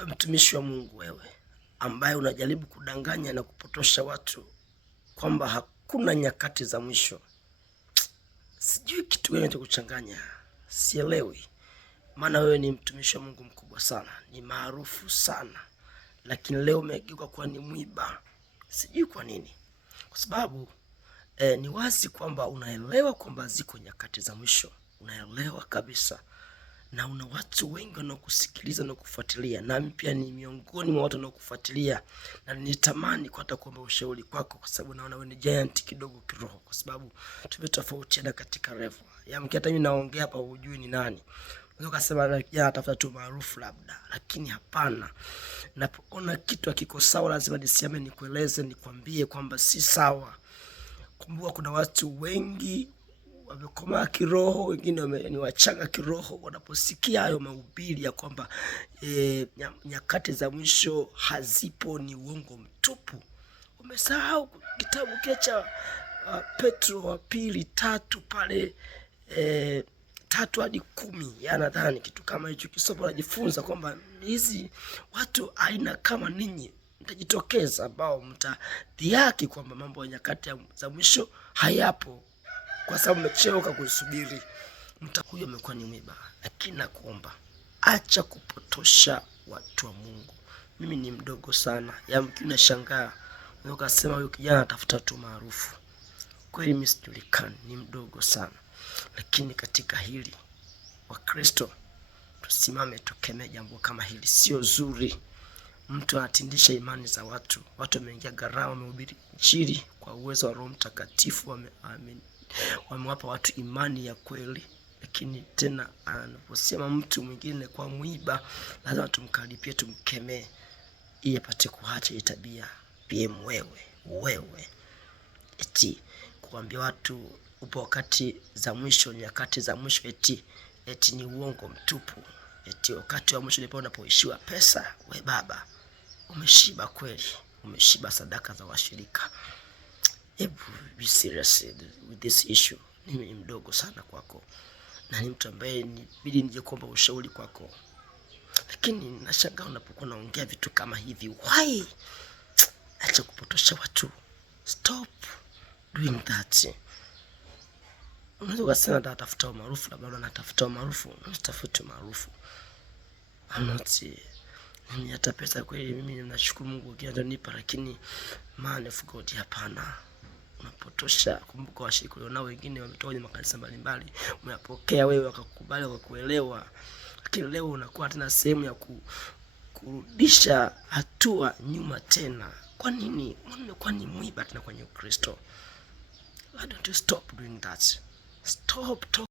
Wewe mtumishi wa Mungu, wewe ambaye unajaribu kudanganya na kupotosha watu kwamba hakuna nyakati za mwisho, sijui kitu gani cha kuchanganya, sielewi. Maana wewe ni mtumishi wa Mungu mkubwa sana, ni maarufu sana, lakini leo umegeuka kuwa ni mwiba. Sijui kwa nini, kwa sababu ni wazi kwamba unaelewa kwamba ziko nyakati za mwisho, unaelewa kabisa, na una watu wengi wanaokusikiliza na kufuatilia, nami pia ni miongoni mwa watu wanaokufuatilia, na nitamani hata kuomba ushauri kwako, kwa sababu naona wewe ni giant kidogo kiroho, kwa sababu tumetofautiana katika level. Yamkini hata mimi naongea hapa hujui ni nani. Unaweza kusema kijana atafuta tu maarufu labda, lakini hapana. Napoona kitu hakiko sawa lazima niseme, nikueleze, nikwambie kwamba si sawa. Kumbuka kuna watu wengi wamekomaa kiroho, wengine ni wachanga kiroho, wanaposikia hayo mahubiri ya kwamba nyakati za mwisho hazipo, ni uongo mtupu. Umesahau kitabu cha Petro wa pili 3 pale 3 hadi 10, nadhani kitu kama hicho. Kisoma unajifunza kwamba hizi watu aina kama ninyi mtajitokeza, ambao mtadhihaki kwamba mambo ya nyakati za mwisho hayapo, kwa sababu mmechoka kusubiri. Mtakuja umekuwa ni mwiba. Lakini nakuomba acha kupotosha watu wa Mungu. Mimi ni mdogo sana, yamkini unashangaa ukasema huyu kijana anatafuta tu maarufu. Kweli mimi sijulikani, ni mdogo sana, lakini katika hili Wakristo tusimame, tukemee jambo kama hili. Sio zuri. Mtu anatindisha imani za watu. Watu wameingia gharama, wamehubiri injili kwa uwezo wa Roho Mtakatifu, wamewapa watu imani ya kweli, lakini tena anaposema mtu mwingine kwa mwiba, lazima tumkaribie, tumkemee ili apate kuacha hii tabia. PM wewe eti kuambia watu upo wakati za mwisho, nyakati za mwisho, eti ni uongo mtupu. Eti wakati wa mwisho ndipo unapoishiwa pesa. We baba, umeshiba kweli? Umeshiba sadaka za washirika? Hebu be serious with this issue. Mimi ni mdogo sana kwako, na ni mtu ambaye nibidi nije kuomba ushauri kwako, lakini nashangaa unapokuwa naongea vitu kama hivi. Why? Acha kupotosha watu. Stop doing that. Unaweza kusema natafuta maarufu, labda natafuta maarufu. Natafuta maarufu. Mimi hata pesa kweli, mimi ninashukuru Mungu kinachonipa, lakini man of God, hapana. Unapotosha. Kumbuka washirika nao wengine wametoka kwenye makanisa mbalimbali, umeyapokea wewe, wakakubali, wakakuelewa, lakini leo unakuwa tena sehemu ya kurudisha hatua nyuma tena. Kwa nini? Umekuwa ni mwiba tena kwenye Ukristo. Why don't you stop doing that? Stop talking.